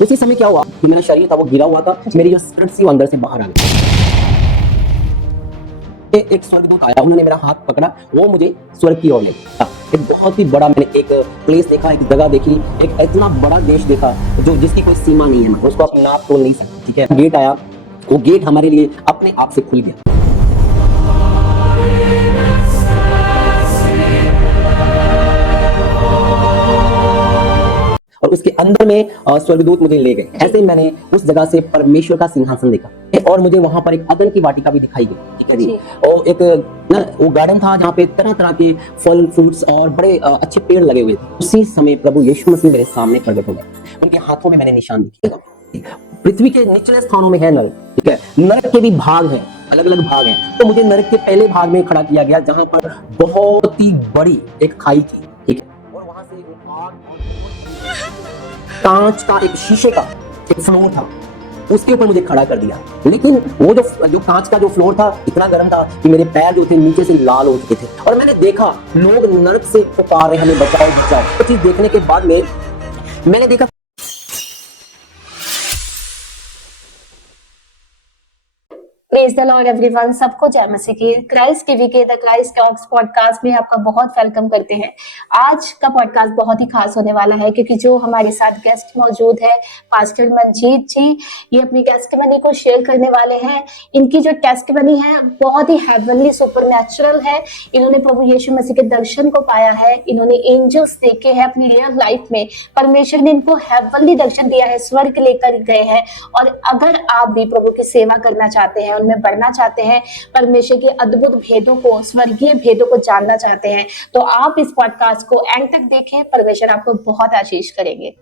उसी समय क्या हुआ कि मेरा शरीर था वो गिरा हुआ था, मेरी जो स्पिरिट थी वो अंदर से बाहर आ गई। एक स्वर्गदूत आया, उन्होंने मेरा हाथ पकड़ा, वो मुझे स्वर्ग की ओर ले गया। एक बहुत ही बड़ा मैंने एक प्लेस देखा, एक जगह देखी, एक इतना बड़ा देश देखा जो जिसकी कोई सीमा नहीं है, उसको आप नाप तोल नहीं सकते। ठीक है, गेट आया, वो गेट हमारे लिए अपने आप से खुल गया। और उसके अंदर में स्वर्गदूत मुझे ले गए। ऐसे ही मैंने उस जगह से परमेश्वर का सिंहासन देखा और मुझे वहां पर एक अदन की वाटिका भी दिखाई गई। ठीक है जी। और एक ना वो गार्डन था जहाँ पे तरह तरह के फल फ्रूट्स और बड़े अच्छे पेड़ लगे हुए थे। उसी समय प्रभु यीशु मसीह मेरे सामने प्रकट हो गए। उनके हाथों में मैंने निशान देखे। पृथ्वी के निचले स्थानों में है नरक। ठीक है, नरक के भी भाग हैं, अलग अलग भाग हैं। तो मुझे नरक के पहले भाग में खड़ा किया गया जहां पर बहुत ही बड़ी एक खाई थी। ठीक है, और वहां से वो आग कांच का एक शीशे का एक फ्लोर था, उसके ऊपर मुझे खड़ा कर दिया। लेकिन वो जो कांच का जो फ्लोर था इतना गर्म था कि मेरे पैर जो थे नीचे से लाल हो चुके थे। और मैंने देखा लोग नरक से पुकार रहे, हमें बचाओ बचाओ। वो चीज देखने के बाद में मैंने देखा प्रेज द लॉर्ड एवरीवन। सबको जय मसीह की। क्राइस्ट टीवी के द क्राइस्ट टॉक्स पॉडकास्ट में आपका बहुत वेलकम करते हैं। आज का पॉडकास्ट बहुत ही खास होने वाला है क्योंकि जो हमारे साथ गेस्ट मौजूद है पास्टर मंजीत जी, ये अपनी टेस्टिमनी को शेयर करने वाले हैं। इनकी जो टेस्टिमनी है बहुत ही हेवनली सुपरनैचुरल है। इन्होंने प्रभु यीशु मसीह के दर्शन को पाया है, इन्होंने एंजल्स देखे हैं अपनी रियल लाइफ में। परमेश्वर ने इनको हेवनली दर्शन दिया है, स्वर्ग लेकर गए हैं। और अगर आप भी प्रभु की सेवा करना चाहते हैं, में बढ़ना चाहते हैं, परमेश्वर के अद्भुत भेदों को, स्वर्गीय भेदों को जानना चाहते हैं, तो आप इस पॉडकास्ट को एंड तक देखें। परमेश्वर आपको बहुत आशीष करेंगे।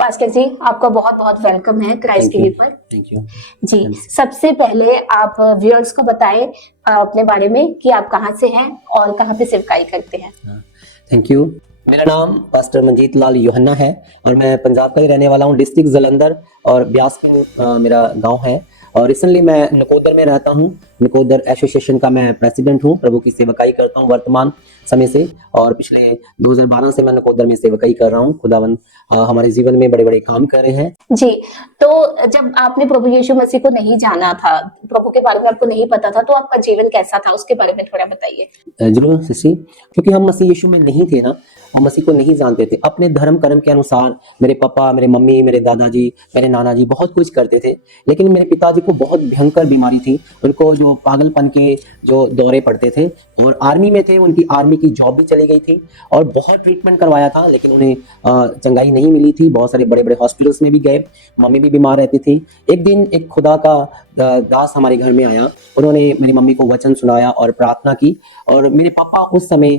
पास्टर जी, आपका बहुत बहुत वेलकम है क्राइस्ट टीवी पर। थैंक यू जी, सबसे पहले आप व्यूअर्स को बताएं अपने बारे में कि आप कहाँ से हैं और कहाँ पे सेवकाई करते हैं। Thank you. मेरा नाम पास्टर मंजीत लाल यूहन्ना है और मैं पंजाब का ही रहने वाला हूँ। डिस्ट्रिक्ट जलंधर और ब्यासपुर मेरा गांव है। और रिसेंटली मैं नकोदर में रहता हूँ। नकोदर एसोसिएशन का मैं प्रेसिडेंट हूँ। प्रभु की सेवकाई करता हूँ वर्तमान समय से, और पिछले 2012 से मैं नकोदर में सेवकाई कर रहा हूँ। खुदावन हमारे जीवन में बड़े बड़े काम कर रहे हैं। जी, तो जब आपने प्रभु यीशु मसीह को नहीं जाना था, प्रभु के बारे में आपको नहीं पता था, तो आपका जीवन कैसा था, उसके बारे में थोड़ा बताइए। जरूर सिसी, क्योंकि हम मसीह यीशु में नहीं थे ना, हम मसीह को नहीं जानते थे। अपने धर्म कर्म के अनुसार मेरे पापा, मेरे मम्मी, मेरे दादाजी, मेरे नाना जी बहुत कुछ करते थे। लेकिन मेरे पिताजी को बहुत भयंकर बीमारी थी। उनको जो पागलपन के जो दौरे पड़ते थे, और आर्मी में थे, उनकी आर्मी की जॉब भी चली गई थी और बहुत ट्रीटमेंट करवाया था लेकिन उन्हें चंगाई नहीं मिली थी। बहुत सारे बड़े बड़े हॉस्पिटल्स में भी गए, मम्मी भी बीमार रहती थी। एक दिन एक खुदा का दास हमारे घर में आया, उन्होंने मेरी मम्मी को वचन सुनाया और प्रार्थना की। और मेरे पापा उस समय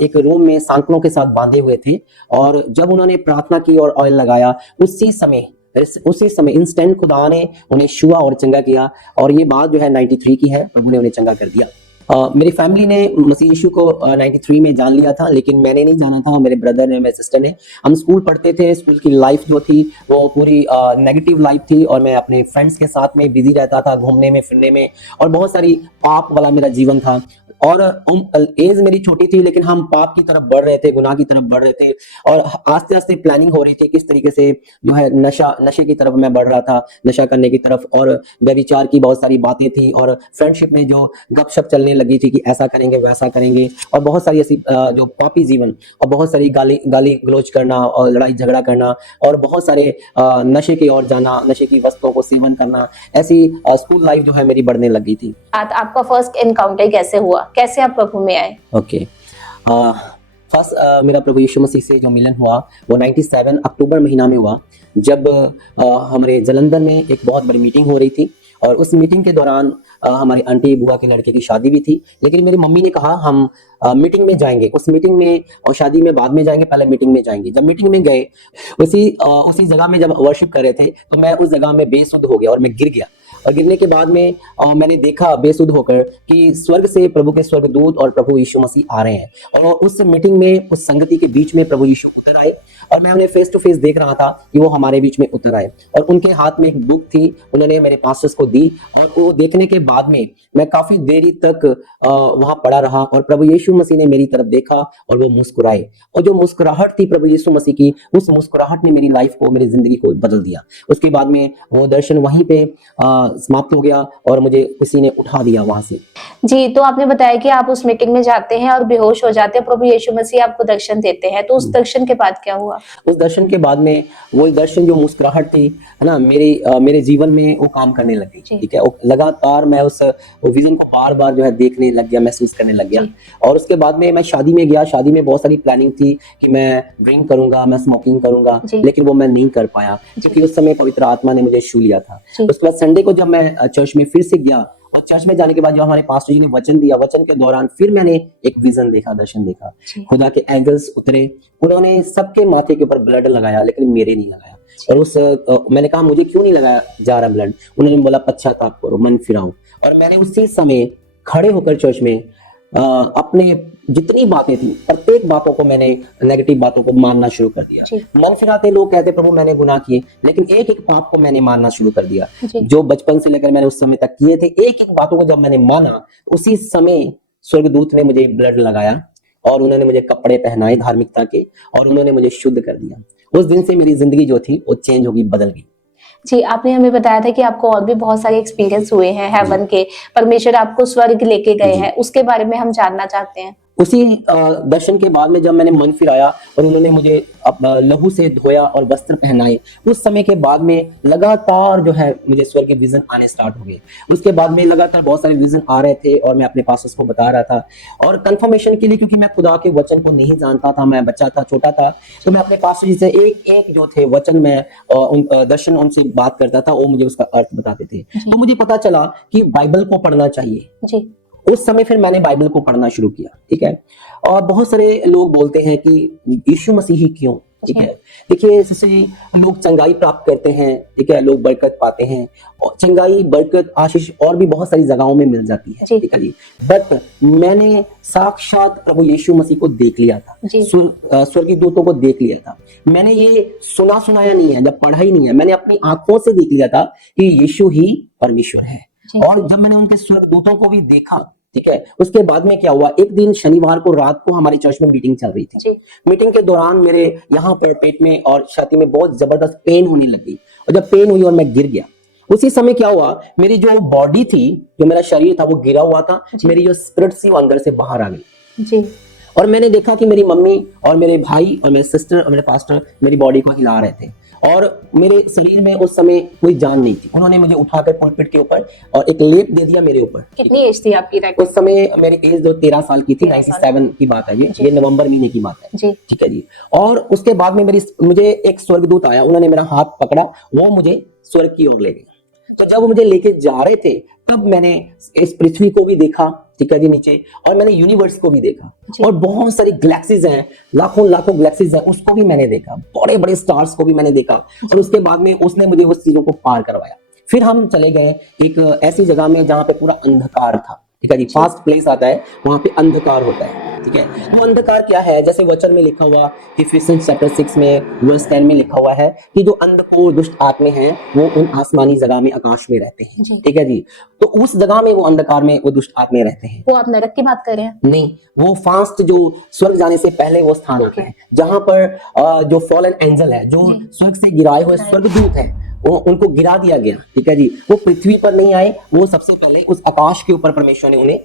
एक रूम में सांकलों के साथ बांधे हुए थे, और जब उन्होंने प्रार्थना की और ऑयल लगाया, उसी समय इंस्टेंट खुदा ने उन्हें छुआ और चंगा किया। और ये बात जो है 93 की है, प्रभु ने उन्हें चंगा कर दिया। मेरी फैमिली ने मसीह यीशु को 93 में जान लिया था, लेकिन मैंने नहीं जाना था, मेरे ब्रदर ने, मेरे सिस्टर ने। हम स्कूल पढ़ते थे, स्कूल की लाइफ जो थी वो पूरी नेगेटिव लाइफ थी, और मैं अपने फ्रेंड्स के साथ में बिजी रहता था, घूमने में फिरने में, और बहुत सारी पाप वाला मेरा जीवन था। और एज मेरी छोटी थी लेकिन हम पाप की तरफ बढ़ रहे थे, गुनाह की तरफ बढ़ रहे थे, और आस्ते आस्ते प्लानिंग हो रही थी किस तरीके से जो है नशे की तरफ मैं बढ़ रहा था, नशा करने की तरफ, और व्यभिचार की बहुत सारी बातें थी, और फ्रेंडशिप में जो गपशप चलने लगी थी कि ऐसा करेंगे वैसा करेंगे, और बहुत सारी ऐसी जो पापी जीवन, और बहुत सारी गाली गलोच करना और लड़ाई झगड़ा करना, और बहुत सारे नशे की ओर जाना, नशे की वस्तुओं को सेवन करना, ऐसी स्कूल लाइफ जो है मेरी बढ़ने लगी थी। आपका फर्स्ट एनकाउंटर कैसे हुआ, कैसे आप प्रभु में आए? ओके, फर्स्ट मेरा प्रभु यीशु मसीह से जो मिलन हुआ वो 97 अक्टूबर महीना में हुआ, जब हमारे जलंधर में एक बहुत बड़ी मीटिंग हो रही थी। और उस मीटिंग के दौरान हमारी आंटी बुआ के लड़के की शादी भी थी, लेकिन मेरी मम्मी ने कहा हम मीटिंग में जाएंगे, उस मीटिंग में और शादी में बाद में जाएंगे, पहले मीटिंग में जाएंगे। जब मीटिंग में गए, उसी जगह में जब वर्शिप कर रहे थे, तो मैं उस जगह में बेसुध हो गया और मैं गिर गया। और गिरने के बाद में मैंने देखा बेसुध होकर कि स्वर्ग से प्रभु के स्वर्गदूत और प्रभु यीशु मसीह आ रहे हैं, और उस मीटिंग में, उस संगति के बीच में प्रभु यीशु उतर आए और मैं उन्हें फेस टू फेस देख रहा था कि वो हमारे बीच में उतर आए, और उनके हाथ में एक बुक थी, उन्होंने मेरे पास्टर्स को दी, और वो देखने के बाद में मैं काफी देरी तक वहां पड़ा रहा, और प्रभु यीशु मसीह ने मेरी तरफ देखा और वो मुस्कुराए, और जो मुस्कुराहट थी प्रभु यीशु मसीह की, उस मुस्कुराहट ने मेरी लाइफ को, मेरी जिंदगी को बदल दिया। उसके बाद में वो दर्शन वहीं पे समाप्त हो गया और मुझे किसी ने उठा दिया वहां से। जी, तो आपने बताया कि आप उस मीटिंग में जाते हैं और बेहोश हो जाते हैं, प्रभु यीशु मसीह आपको दर्शन देते हैं, तो उस दर्शन के बाद क्या हुआ? उस दर्शन के बाद में वो दर्शन, जो मुस्कुराहट थी, है ना, मेरे जीवन में वो काम करने लग गई। जी। ठीक है, लगातार मैं उस विजन को बार बार जो है देखने लग गया, महसूस करने लग गया। जी। और उसके बाद में मैं शादी में गया। शादी में बहुत सारी प्लानिंग थी कि मैं ड्रिंक करूंगा, मैं स्मोकिंग करूंगा, जी। लेकिन वो मैं नहीं कर पाया, क्योंकि उस समय पवित्र आत्मा ने मुझे छू लिया था। जी। उसके बाद संडे को जब मैं चर्च में फिर से गया, और चर्च में जाने के बाद जब हमारे पास्टर जी ने वचन दिया, वचन के दौरान फिर मैंने एक विजन देखा, दर्शन देखा। जी। खुदा के एंगल्स उतरे, उन्होंने सबके माथे के ऊपर ब्लड लगाया, लेकिन मेरे नहीं लगाया। और मैंने कहा मुझे क्यों नहीं लगाया जा रहा ब्लड? उन्होंने बोला पश्चाताप करो, मन फिराओ। और मैंने उसी समय खड़े होकर चर्च में अपने जितनी बातें थी, प्रत्येक बातों को मैंने, नेगेटिव बातों को मानना शुरू कर दिया। जी। मन फिराते लोग कहते प्रभु मैंने गुनाह किए, लेकिन एक एक पाप को मैंने मानना शुरू कर दिया, जी। जो बचपन से लेकर मैंने उस समय तक किए थे। एक एक बातों को जब मैंने माना, उसी समय स्वर्गदूत ने मुझे ब्लड लगाया, और उन्होंने मुझे कपड़े पहनाए धार्मिकता के, और उन्होंने मुझे शुद्ध कर दिया। उस दिन से मेरी जिंदगी जो थी वो चेंज होगी, बदल गई। जी, आपने हमें बताया था कि आपको और भी बहुत सारे एक्सपीरियंस हुए हैं हेवन के, परमेश्वर आपको स्वर्ग लेके गए जी। हैं, उसके बारे में हम जानना चाहते हैं। उसी दर्शन के बाद में जब मैंने मन फिराया और उन्होंने मुझे लहू से धोया और वस्त्र पहनाए, उस समय के बाद में लगातार जो है मुझे स्वर्ग के विजन आने स्टार्ट हो गए। उसके बाद में लगातार बहुत सारे विजन आ रहे थे, और मैं अपने पास्टर्स को बता रहा था। और कंफर्मेशन के लिए, क्योंकि मैं खुदा के वचन को नहीं जानता था, मैं बच्चा था, छोटा था, तो मैं अपने पास्टर जी से एक एक जो थे वचन में दर्शन उनसे बात करता था, वो मुझे उसका अर्थ बताते थे। तो मुझे पता चला कि बाइबल को पढ़ना चाहिए। जी। उस समय फिर मैंने बाइबल को पढ़ना शुरू किया। ठीक है, और बहुत सारे लोग बोलते हैं कि यीशु मसीह ही क्यों? ठीक है, देखिए इससे लोग चंगाई प्राप्त करते हैं, ठीक है, लोग बरकत पाते हैं, और चंगाई, बरकत, आशीष और भी बहुत सारी जगहों में मिल जाती है। जी। ठीक है जी, बट मैंने साक्षात प्रभु यीशु मसीह को देख लिया था, जी। स्वर्गीय दूतों को देख लिया था। मैंने ये सुना सुनाया नहीं है, जब पढ़ा ही नहीं है, मैंने अपनी आंखों से देख लिया था कि यीशु ही परमेश्वर है। जी। और जब मैंने उनके स्वर्गदूतों को भी देखा, ठीक है, उसके बाद में क्या हुआ, एक दिन शनिवार को रात को हमारी चर्च में मीटिंग चल रही थी। जी। मीटिंग के दौरान मेरे यहाँ पर पेट में और छाती में बहुत जबरदस्त पेन होने लगी, और जब पेन हुई और मैं गिर गया, उसी समय क्या हुआ, मेरी जो बॉडी थी, जो मेरा शरीर था, वो गिरा हुआ था, मेरी जो स्पिरिट थी वो अंदर से बाहर आ गई। जी। और मैंने देखा कि मेरी मम्मी और मेरे भाई और मेरे सिस्टर और मेरे पास्टर मेरी बॉडी को हिला रहे थे, और मेरे शरीर में उस समय कोई जान नहीं थी। उन्होंने मुझे उठाकर पुलपिट के ऊपर और एक लेप दे दिया मेरे ऊपर। कितनी एज थी आपकी? उस समय मेरी एज जो 13 साल की थी, 13 साल। 97 की बात है ये नवंबर महीने की बात है। जी। ठीक है जी। और उसके बाद में मुझे एक स्वर्गदूत आया, उन्होंने मेरा हाथ पकड़ा, वो मुझे स्वर्ग की ओर ले गए। तो जब वो मुझे लेके जा रहे थे, तब मैंने इस पृथ्वी को भी देखा, ठीक है जी, नीचे, और मैंने यूनिवर्स को भी देखा, और बहुत सारी गैलेक्सीज हैं, लाखों लाखों गैलेक्सीज हैं, उसको भी मैंने देखा, बड़े बड़े स्टार्स को भी मैंने देखा। और उसके बाद में उसने मुझे उस चीजों को पार करवाया। फिर हम चले गए एक ऐसी जगह में जहाँ पे पूरा अंधकार था। ठीक है जी, फास्ट प्लेस आता है, वहां पे अंधकार होता है। ठीक है, वो अंधकार क्या है, जैसे वचन में लिखा हुआ, इफिसियंस चैप्टर 6 में वर्स 10 में लिखा हुआ है कि जो अंधकोर दुष्ट आत्मे हैं वो उन आसमानी जगह में, आकाश में रहते हैं। ठीक है जी, तो उस जगह में, वो अंधकार में वो दुष्ट आत्मे रहते हैं। वो आप नरक की बात कर रहे हैं? नहीं, वो फास्ट जो स्वर्ग जाने से पहले वो स्थान होता है, जहां पर जो फॉलन एंजल है, जो स्वर्ग से गिराए हुए स्वर्गदूत है, वो उनको गिरा दिया गया। ठीक है जी, वो पृथ्वी पर नहीं आए, वो सबसे पहले उस आकाश के ऊपर परमेश्वर ने उन्हें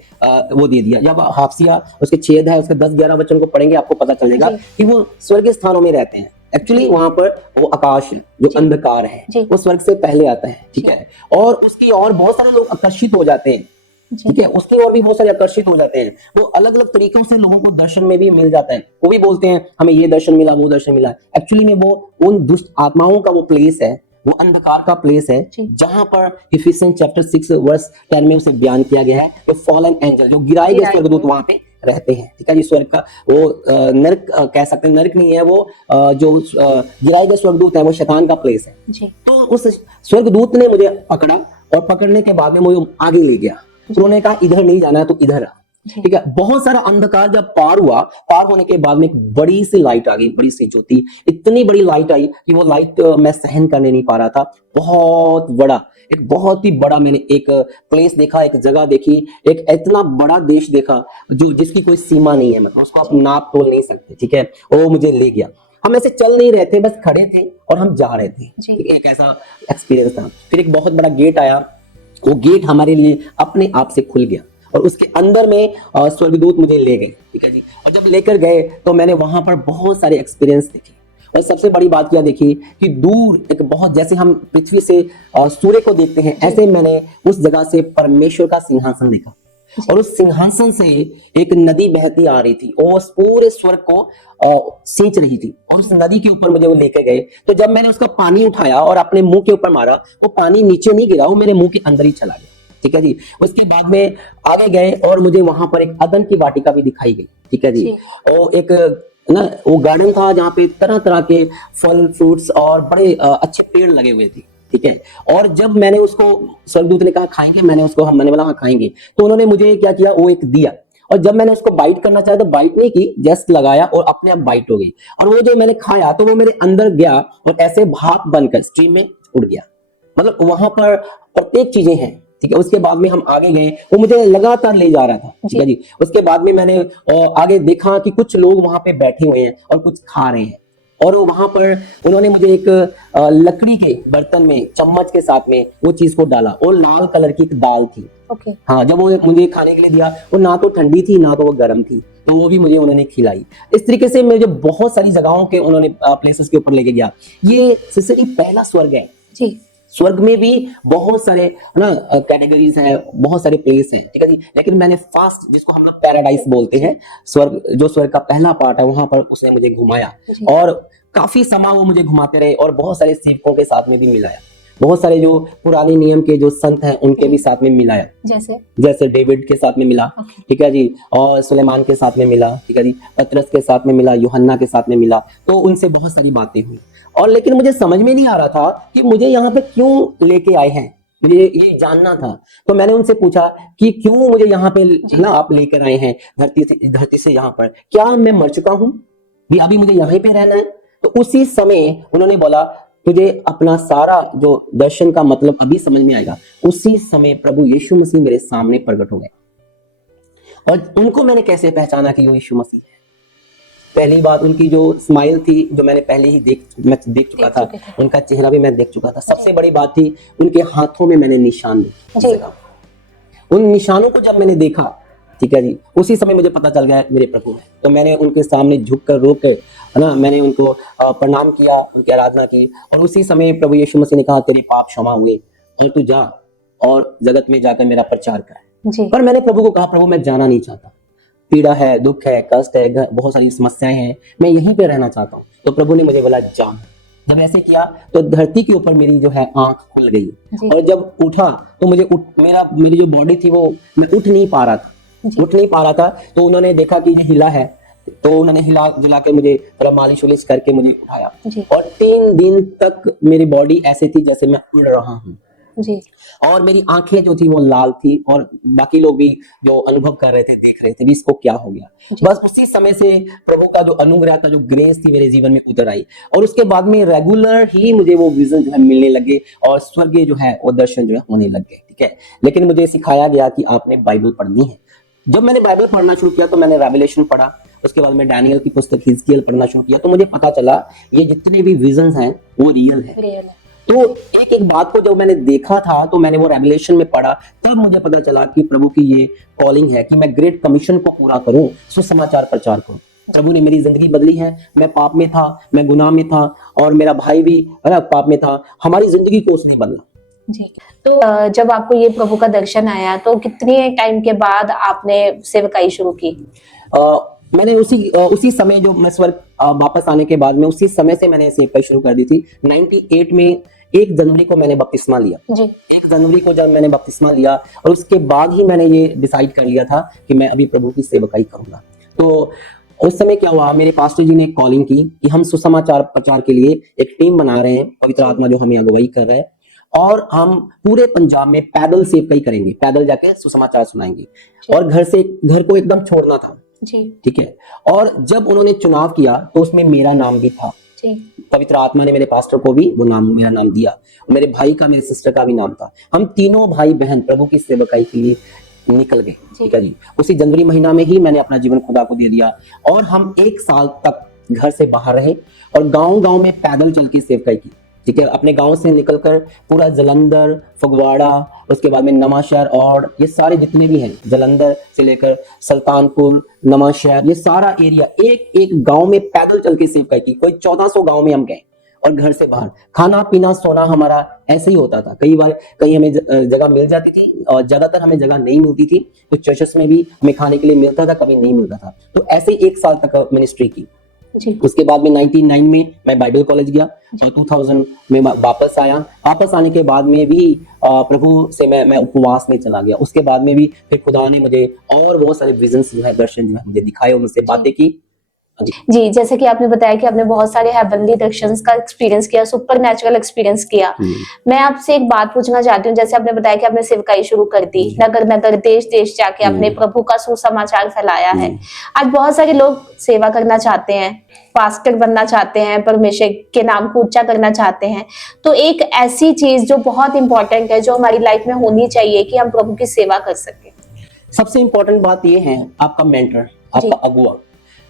वो दे दिया। जब हाफसिया उसके छेद है, उसके 10-11 वचन को पढ़ेंगे, आपको पता चलेगा कि वो स्वर्गीय स्थानों में रहते हैं। एक्चुअली वहां पर वो आकाश है, जो अंधकार है, वो स्वर्ग से पहले आता है। ठीक है, और उसकी और बहुत सारे लोग आकर्षित हो जाते हैं। ठीक है, उसके और भी बहुत सारे आकर्षित हो जाते हैं। वो अलग अलग तरीकों से लोगों को दर्शन में भी मिल जाता है। वो भी बोलते हैं हमें ये दर्शन मिला, वो दर्शन मिला। एक्चुअली में वो उन दुष्ट आत्माओं का वो प्लेस है, वो अंधकार का प्लेस है, जहां पर इफिसियंस चैप्टर 6 वर्स 10 में उसे बयान किया गया है, जो फॉलन एंजल, जो गिराए गए स्वर्गदूत वहां पे रहते हैं। ठीक है जी, स्वर्ग का वो नरक कह सकते हैं, नरक नहीं है वो, जो गिराए गए स्वर्गदूत है वो शैतान का प्लेस है। तो उस स्वर्गदूत ने मुझे पकड़ा, और पकड़ने के बाद में मुझे आगे ले गया। तो उन्होंने कहा इधर नहीं जाना है, तो इधर आ। जी। ठीक है, बहुत सारा अंधकार जब पार हुआ, पार होने के बाद में एक बड़ी सी लाइट आ गई, बड़ी सी ज्योति, इतनी बड़ी लाइट आई कि वो लाइट मैं सहन करने नहीं पा रहा था। बहुत बड़ा, एक बहुत ही बड़ा मैंने एक प्लेस देखा, एक जगह देखी, एक इतना बड़ा देश देखा जो जिसकी कोई सीमा नहीं है, मतलब उसको आप नाप तोल नहीं सकते। ठीक है, वो मुझे ले गया। हम ऐसे चल नहीं रहे थे, बस खड़े थे और हम जा रहे थे। जी। ठीक है, एक ऐसा एक्सपीरियंस था। फिर एक बहुत बड़ा गेट आया, वो गेट हमारे लिए अपने आप से खुल गया और उसके अंदर में स्वर्गदूत मुझे ले गए। ठीक है जी, और जब लेकर गए तो मैंने वहां पर बहुत सारे एक्सपीरियंस देखे। और सबसे बड़ी बात क्या देखी कि दूर एक बहुत, जैसे हम पृथ्वी से सूर्य को देखते हैं, ऐसे मैंने उस जगह से परमेश्वर का सिंहासन देखा। और उस सिंहासन से एक नदी बहती आ रही थी और उस पूरे स्वर्ग को सींच रही थी। और उस नदी के ऊपर मुझे वो लेके गए। तो जब मैंने उसका पानी उठाया और अपने मुंह के ऊपर मारा, वो पानी नीचे नहीं गिरा, वो मेरे मुंह के अंदर ही चला गया। ठीक है जी, उसके बाद में आगे गए और मुझे वहां पर एक अदन की वाटिका भी दिखाई गई। ठीक है जी, और एक ना वो गार्डन था जहाँ पे तरह तरह के फल फ्रूट्स और बड़े अच्छे पेड़ लगे हुए थे। ठीक है, और जब मैंने उसको, स्वर्गदूत ने कहा खाएंगे, मैंने बोला हाँ खाएंगे। तो उन्होंने मुझे क्या किया, वो एक दिया। और जब मैंने उसको बाइट करना चाहा तो बाइट नहीं की, जस्ट लगाया और अपने आप बाइट हो गई। और वो जो मैंने खाया तो वो मेरे अंदर गया और ऐसे भाप बनकर स्ट्रीम में उड़ गया। मतलब वहां पर प्रत्येक चीजें हैं। ठीक है, उसके बाद में हम आगे गए, वो मुझे लगातार ले जा रहा था। ठीक है जी, उसके बाद में मैंने आगे देखा कि कुछ लोग वहां पे बैठे हुए हैं और कुछ खा रहे हैं। और वहां पर उन्होंने मुझे एक लकड़ी के बर्तन में चम्मच के साथ में वो चीज को डाला और लाल कलर की एक दाल थी। ओके। हाँ, जब वो मुझे खाने के लिए दिया, वो ना तो ठंडी थी ना तो वो गर्म थी, तो वो भी मुझे उन्होंने खिलाई। इस तरीके से मुझे बहुत सारी जगहों के उन्होंने प्लेसेस के ऊपर लेके गया। ये सिर्फ पहला स्वर्ग है जी। स्वर्ग में भी बहुत सारे ना कैटेगरीज हैं, बहुत सारे प्लेस हैं। ठीक है जी, लेकिन मैंने फास्ट, जिसको हम लोग पैराडाइस बोलते हैं, स्वर्ग, जो स्वर्ग का पहला पार्ट है, वहां पर उसने मुझे घुमाया और काफी समय वो मुझे घुमाते रहे और बहुत सारे सेवकों के साथ में भी मिलाया। बहुत सारे जो पुराने नियम के जो संत हैं उनके भी साथ में मिलाया, जैसे डेविड के साथ में मिला। ठीक है जी, और सुलेमान के साथ में मिला। ठीक है जी, पतरस के साथ में मिला, यूहन्ना के साथ में मिला। तो उनसे बहुत सारी बातें हुई। और लेकिन मुझे समझ में नहीं आ रहा था कि मुझे यहाँ पे क्यों लेके आए हैं, ये जानना था। तो मैंने उनसे पूछा कि क्यों मुझे यहाँ पे ना आप लेकर आए हैं, धरती से यहाँ पर, क्या मैं मर चुका हूँ, भी अभी मुझे यहीं पे रहना है? तो उसी समय उन्होंने बोला तुझे अपना सारा जो दर्शन का मतलब अभी समझ में आएगा। उसी समय प्रभु यीशु मसीह मेरे सामने प्रकट हो गए और उनको मैंने कैसे पहचाना कि वो यीशु मसीह है। पहली बात, उनकी जो स्माइल थी, जो मैंने पहले ही मैं देख चुका था, उनका चेहरा भी मैं देख चुका था। सबसे बड़ी बात थी, उनके हाथों में मैंने निशान देखे। उन निशानों को जब मैंने देखा, ठीक है जी, उसी समय मुझे पता चल गया मेरे प्रभु है। तो मैंने उनके सामने झुककर रोकर ना मैंने उनको प्रणाम किया, उनकी आराधना की। और उसी समय प्रभु यीशु मसीह ने कहा तेरे पाप क्षमा हुए और तू जा और जगत में जाकर मेरा प्रचार कर। पर मैंने प्रभु को कहा प्रभु मैं जाना नहीं चाहता, पीड़ा है, दुख है, कष्ट है, बहुत सारी समस्याएं हैं, मैं यहीं पे रहना चाहता हूँ। तो प्रभु ने मुझे बोला जा। जब ऐसे किया तो धरती के ऊपर मेरी जो है आंख खुल गई और जब उठा तो मेरी जो बॉडी थी वो, मैं उठ नहीं पा रहा था। तो उन्होंने देखा कि ये हिला है, तो उन्होंने हिला जुला के मुझे थोड़ा मालिश उलिश करके मुझे उठाया। और 3 दिन तक मेरी बॉडी ऐसे थी जैसे मैं उड़ रहा हूँ जी। और मेरी आंखें जो थी वो लाल थी और बाकी लोग भी जो अनुभव कर रहे थे, देख रहे थे भी इसको क्या हो गया। बस उसी समय से प्रभु का जो अनुग्रह था, जो ग्रेस थी मेरे जीवन में उतर आई और उसके बाद में रेगुलर ही मुझे वो विजन जो है मिलने लगे और स्वर्गीय जो है वो दर्शन जो है होने लग गए। ठीक है, लेकिन मुझे सिखाया गया कि आपने बाइबल पढ़नी है। जब मैंने बाइबल पढ़ना शुरू किया तो मैंने रेवलेशन पढ़ा, उसके बाद में डैनियल की पुस्तक हिजकियल पढ़ना शुरू किया। तो मुझे पता चला ये जितने भी विजन्स हैं वो रियल है। तो एक एक बात को जब मैंने देखा था तो मैंने वो रेवलेशन में पढ़ा, तब मुझे पता चला कि प्रभु की ये कॉलिंग है कि मैं ग्रेट कमीशन को पूरा करूं, सुसमाचार प्रचार करूं। प्रभु ने मेरी जिंदगी बदली है। मैं पाप में था, मैं गुनाह में था और मेरा भाई भी पाप में था। हमारी जिंदगी को उसने बदला जी। तो जब आपको ये प्रभु का दर्शन आया तो कितने टाइम के बाद आपने सेवकाई शुरू की? मैंने उसी समय जो मैं स्वर्ग वापस आने के बाद में उसी समय से मैंने सेवकाई शुरू कर दी थी। 98 में 1 जनवरी को मैंने बपतिस्मा लिया जी। 1 जनवरी को जब मैंने बपतिस्मा लिया और उसके बाद ही मैंने ये डिसाइड कर लिया था कि मैं अभी प्रभु की सेवकाई करूंगा। तो उस समय क्या हुआ, मेरे पास्टर जी ने एक कॉलिंग की कि हम सुसमाचार प्रचार के लिए एक टीम बना रहे हैं, पवित्र आत्मा जो हमें अगुवाई कर रहा है और हम पूरे पंजाब में पैदल सेवकाई करेंगे, पैदल जाके सुसमाचार सुनाएंगे और घर को एकदम छोड़ना था जी ठीक है। और जब उन्होंने चुनाव किया तो उसमें मेरा नाम भी था। जी पवित्र आत्मा ने मेरे पास्टर को भी वो नाम, मेरा नाम दिया, मेरे भाई का, मेरे सिस्टर का भी नाम था। हम तीनों भाई बहन प्रभु की सेवकाई के लिए निकल गए ठीक है जी। उसी जनवरी महीना में ही मैंने अपना जीवन खुदा को दे दिया और हम 1 साल तक घर से बाहर रहे और गांव-गांव में पैदल चल के सेवकाई की ठीक है। अपने गांव से निकलकर पूरा जालंधर, फगवाड़ा, उसके बाद में नवांशहर और ये सारे जितने भी हैं, जालंधर से लेकर सुल्तानपुर, नवांशहर, ये सारा एरिया एक एक गांव में पैदल चल के सेवकाई की। कोई 1400 गांव में हम गए और घर से बाहर। खाना पीना सोना हमारा ऐसे ही होता था। कई बार कहीं हमें जगह मिल जाती थी और ज्यादातर हमें जगह नहीं मिलती थी, तो चर्चेस में भी हमें खाने के लिए मिलता था, कभी नहीं मिलता था। तो ऐसे 1 साल तक मिनिस्ट्री की। उसके बाद में 99 में मैं बाइबल कॉलेज गया और 2000 में वापस आया। वापस आने के बाद में भी प्रभु से मैं उपवास में चला गया। उसके बाद में भी फिर खुदा ने मुझे और बहुत सारे विजन्स जो है, दर्शन जो है मुझे दिखाए और मुझसे बातें की। जी, जैसे कि आपने बताया कि आपने बहुत सारे हेवनली दर्शंस का एक्सपीरियंस किया, सुपरनैचुरल एक्सपीरियंस किया। मैं आपसे एक बात पूछना चाहती हूँ, जैसे आपने बताया कि आपने सेवकाई शुरू कर दी, नगर नगर देश देश जाके आपने प्रभु का सुसमाचार फैलाया है। आज बहुत सारे लोग सेवा करना चाहते हैं, पास्टर बनना चाहते हैं, परमेश्वर के नाम को ऊंचा करना चाहते हैं। तो एक ऐसी चीज जो बहुत इंपॉर्टेंट है, जो हमारी लाइफ में होनी चाहिए कि हम प्रभु की सेवा कर सके। सबसे इंपॉर्टेंट बात ये है, आपका मेंटर, आपका अगुआ।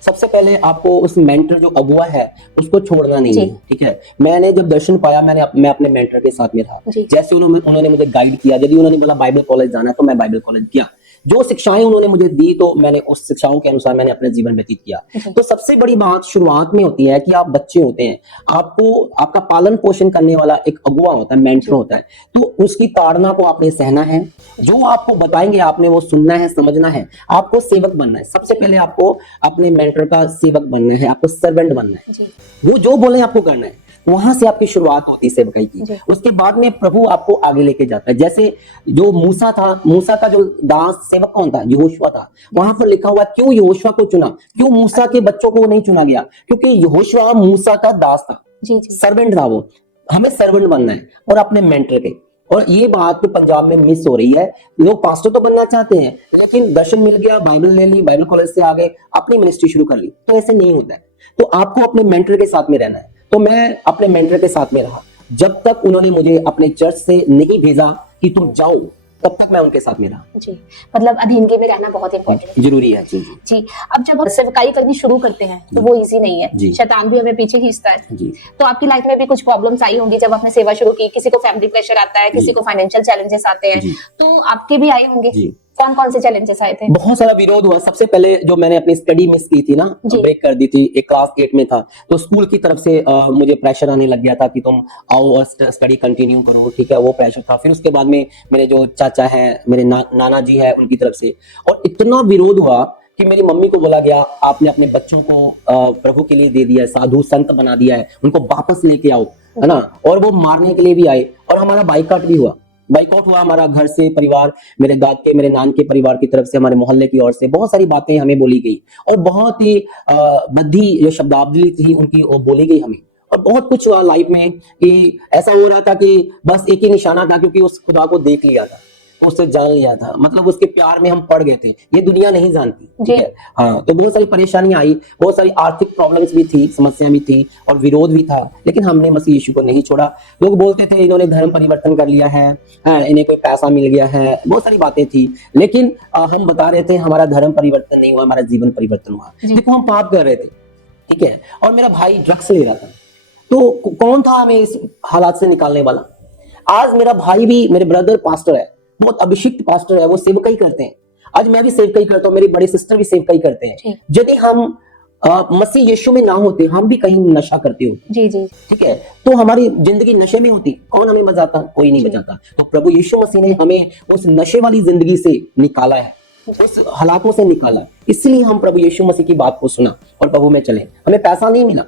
सबसे पहले आपको उस मेंटर जो अगुआ है उसको छोड़ना नहीं है ठीक है। मैंने जब दर्शन पाया मैं अपने मेंटर के साथ में था। जैसे उन्होंने मुझे गाइड किया, यदि उन्होंने बोला बाइबल कॉलेज जाना है तो मैं बाइबल कॉलेज गया। जो शिक्षाएं उन्होंने मुझे दी तो मैंने उस शिक्षाओं के अनुसार मैंने अपना जीवन व्यतीत किया। तो सबसे बड़ी बात शुरुआत में होती है कि आप बच्चे होते हैं, आपको आपका पालन पोषण करने वाला एक अगुआ होता है, मेंटर होता है। तो उसकी ताड़ना को आपने सहना है, जो आपको बताएंगे आपने वो सुनना है, समझना है, आपको सेवक बनना है। सबसे पहले आपको अपने मेंटर का सेवक बनना है, आपको सर्वेंट बनना है। वो जो बोले आपको करना है, वहां से आपकी शुरुआत होती है सेवकाई की। उसके बाद में प्रभु आपको आगे लेके जाता है। जैसे जो मूसा था, मूसा का जो दास सेवक कौन था? यहोशुआ था। वहां पर लिखा हुआ क्यों यहोशुआ को चुना, क्यों मूसा के बच्चों को नहीं चुना गया? क्योंकि यहोशुआ मूसा का दास था, सर्वेंट था। वो हमें सर्वेंट बनना है और अपने मेंटर के। और ये बात तो पंजाब में मिस हो रही है। लोग पास्टर तो बनना चाहते हैं, लेकिन दर्शन मिल गया, बाइबल ले ली, बाइबल कॉलेज से आ गए, अपनी मिनिस्ट्री शुरू कर ली। तो ऐसे नहीं होता है। तो आपको अपने मेंटर के साथ में रहना है। तो मैं अपने मेंटर के साथ में रहा जब तक उन्होंने मुझे अपने चर्च से नहीं भेजा कि तुम जाओ, तब तक मैं उनके साथ में रहा। जी, मतलब अधीनगी में रहना बहुत इंपॉर्टेंट है, जरूरी है। जी जी जी। अब जब हम सेवकाई करनी शुरू करते हैं तो वो इजी नहीं है, शैतान भी हमें पीछे खींचता है। जी। तो आपकी लाइफ में भी कुछ प्रॉब्लम्स आई होंगी जब आपने सेवा शुरू की। किसी को फैमिली प्रेशर आता है, किसी को फाइनेंशियल चैलेंजेस आते हैं, तो आपके भी आए होंगे। कौन कौन से चैलेंजेस आए थे? बहुत सारा विरोध हुआ। सबसे पहले जो मैंने अपनी स्टडी मिस की थी ना, ब्रेक कर दी थी, एक क्लास 8 में था, तो स्कूल की तरफ से मुझे प्रेशर आने लग गया था कि तुम आओ और स्टडी कंटिन्यू करो ठीक है। वो प्रेशर था। फिर उसके बाद में मेरे जो चाचा है, मेरे नाना जी है, उनकी तरफ से, और इतना विरोध हुआ कि मेरी मम्मी को बोला गया आपने अपने बच्चों को प्रभु के लिए दे दिया है, साधु संत बना दिया है, उनको वापस लेके आओ, है ना। और वो मारने के लिए भी आए और हमारा बाइकआउट भी हुआ। बाइकआउट हुआ हमारा घर से, परिवार, मेरे दाद के, मेरे नान के परिवार की तरफ से, हमारे मोहल्ले की ओर से बहुत सारी बातें हमें बोली गई और बहुत ही बद्धी जो शब्दावली थी उनकी वो बोली गई हमें। और बहुत कुछ हुआ लाइफ में कि ऐसा हो रहा था कि बस एक ही निशाना था, क्योंकि उस खुदा को देख लिया था, उससे जान लिया था, मतलब उसके प्यार में हम पड़ गए थे। ये दुनिया नहीं जानती ठीक है। हाँ, तो बहुत सारी परेशानियां आई, बहुत सारी आर्थिक प्रॉब्लम्स भी थी, समस्या भी थी और विरोध भी था, लेकिन हमने मसीह यीशु को नहीं छोड़ा। लोग बोलते थे इन्होंने धर्म परिवर्तन कर लिया है, इन्हें कोई पैसा मिल गया है, बहुत सारी बातें थी, लेकिन हम बता रहे थे हमारा धर्म परिवर्तन नहीं हुआ, हमारा जीवन परिवर्तन हुआ। देखो हम पाप कर रहे थे ठीक है, और मेरा भाई ड्रग्स ले रहा था, तो कौन था हमें इस हालात से निकालने वाला? आज मेरा भाई भी, मेरे ब्रदर पास्टर है, बहुत अभिषिक्त पास्टर है, वो सेवकाई करते हैं। आज मैं भी सेवकाई करता हूँ, मेरी बड़ी सिस्टर भी सेवकाई करते हैं। यदि हम मसीह यीशु में ना होते, हम भी कहीं नशा करते होते जी जी ठीक है, तो हमारी जिंदगी नशे में होती, कौन हमें बचाता? कोई नहीं बचाता। तो प्रभु यीशु मसीह ने हमें उस नशे वाली जिंदगी से निकाला है, उस हालातों से निकाला, इसलिए हम प्रभु यीशु मसीह की बात को सुना और प्रभु में चले। हमें पैसा नहीं मिला,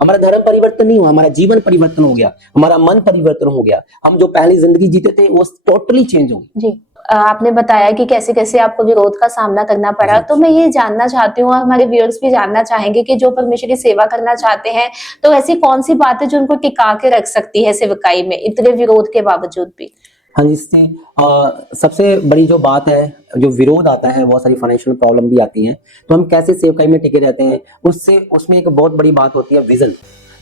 हमारा धर्म परिवर्तन नहीं हुआ, हमारा जीवन परिवर्तन हो गया, हमारा मन परिवर्तन हो गया। हम जो पहली जिंदगी जीते थे वो टोटली चेंज हो गई। जी। आपने बताया कि कैसे कैसे आपको विरोध का सामना करना पड़ा, जी। तो मैं ये जानना चाहती हूँ और हमारे व्यूअर्स भी जानना चाहेंगे कि जो परमेश्वर की सेवा करना चाहते हैं, तो ऐसी कौन सी बात है जो उनको टिका के रख सकती है सेवकाई में इतने विरोध के बावजूद भी? हाँ जी, इससे सबसे बड़ी जो बात है, जो विरोध आता है, बहुत सारी फाइनेंशियल प्रॉब्लम भी आती हैं, तो हम कैसे सेवकाई में टिके रहते हैं, उससे उसमें एक बहुत बड़ी बात होती है विज़न।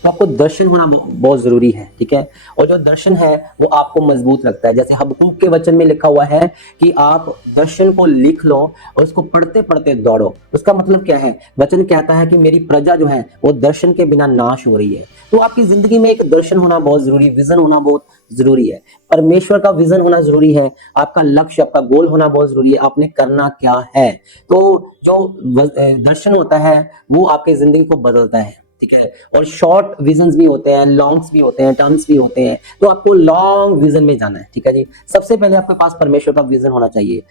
तो आपको दर्शन होना बहुत ज़रूरी है, ठीक है? और जो दर्शन है, वो आपको मजबूत रखता है। जैसे हबक्कूक के वचन में लिखा हुआ है कि आप दर्शन को लिख लो और उसको पढ़ते-पढ़ते दौड़ो। उसका मतलब क्या है? वचन कहता है कि मेरी प्रजा जो है, वो दर्शन के बिना नाश हो रही है। तो आपकी ज़िंदगी में एक दर्शन होना बहुत ज़रूरी है, विज़न होना बहुत ज़रूरी है। परमेश्वर का विज़न होना ज़रूरी है, आपका लक्ष्य, आपका गोल होना बहुत ज़रूरी है, आपने करना क्या है। तो जो दर्शन होता है, वो आपकी ज़िंदगी को बदलता है, ठीक है? और शॉर्ट विज़न्स भी होते हैं, लॉन्ग्स भी होते हैं, टर्म्स भी होते हैं, तो आपको लॉन्ग विज़न में जाना है, ठीक है जी? सबसे पहले आपके पास परमेश्वर का विज़न होना चाहिए।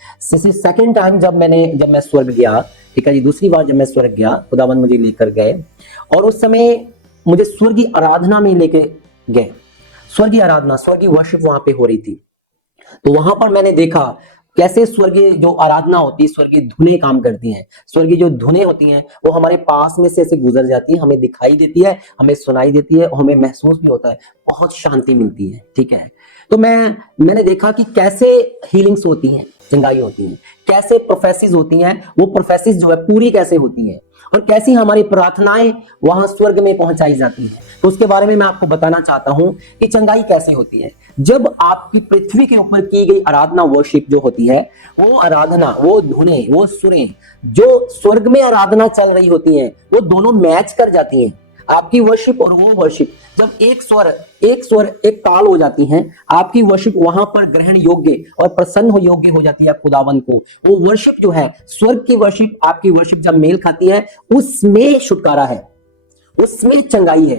सेकंड टाइम जब मैं स्वर्ग गया, ठीक है जी? दूसरी बार जब मैं स्वर्ग गया, खुदावंद मुझे लेकर गए और उस समय मुझे स्वर्गीय आराधना में लेके गए। स्वर्गीय आराधना, स्वर्गीय वर्शिप वहां पे हो रही थी। तो वहां पर मैंने देखा कैसे स्वर्गीय जो आराधना होती है, स्वर्गीय धुनें काम करती हैं। स्वर्गीय जो धुनें होती हैं, वो हमारे पास में से ऐसे गुजर जाती है, हमें दिखाई देती है, हमें सुनाई देती है और हमें महसूस भी होता है, बहुत शांति मिलती है, ठीक है? तो मैंने देखा कि कैसे हीलिंग्स होती हैं, चंगाई होती हैं, कैसे प्रोफेसिस होती हैं, वो प्रोफेसिस जो है पूरी कैसे होती हैं और कैसी हमारी प्रार्थनाएं वहां स्वर्ग में पहुंचाई जाती हैं। तो उसके बारे में मैं आपको बताना चाहता हूं कि चंगाई कैसे होती है। जब आपकी पृथ्वी के ऊपर की गई आराधना, वर्शिप जो होती है, वो आराधना, वो धुनें, वो सुरें जो स्वर्ग में आराधना चल रही होती हैं, वो दोनों मैच कर जाती हैं। आपकी वर्शिप और वो वर्शिप जब एक स्वर एक ताल हो जाती हैं, आपकी वर्शिप वहां पर ग्रहण योग्य और प्रसन्न हो योग्य हो जाती है खुदावन को। वो वर्शिप जो है, स्वर्ग की वर्शिप, आपकी वर्शिप जब मेल खाती है, उसमें छुटकारा है, उसमें चंगाई है।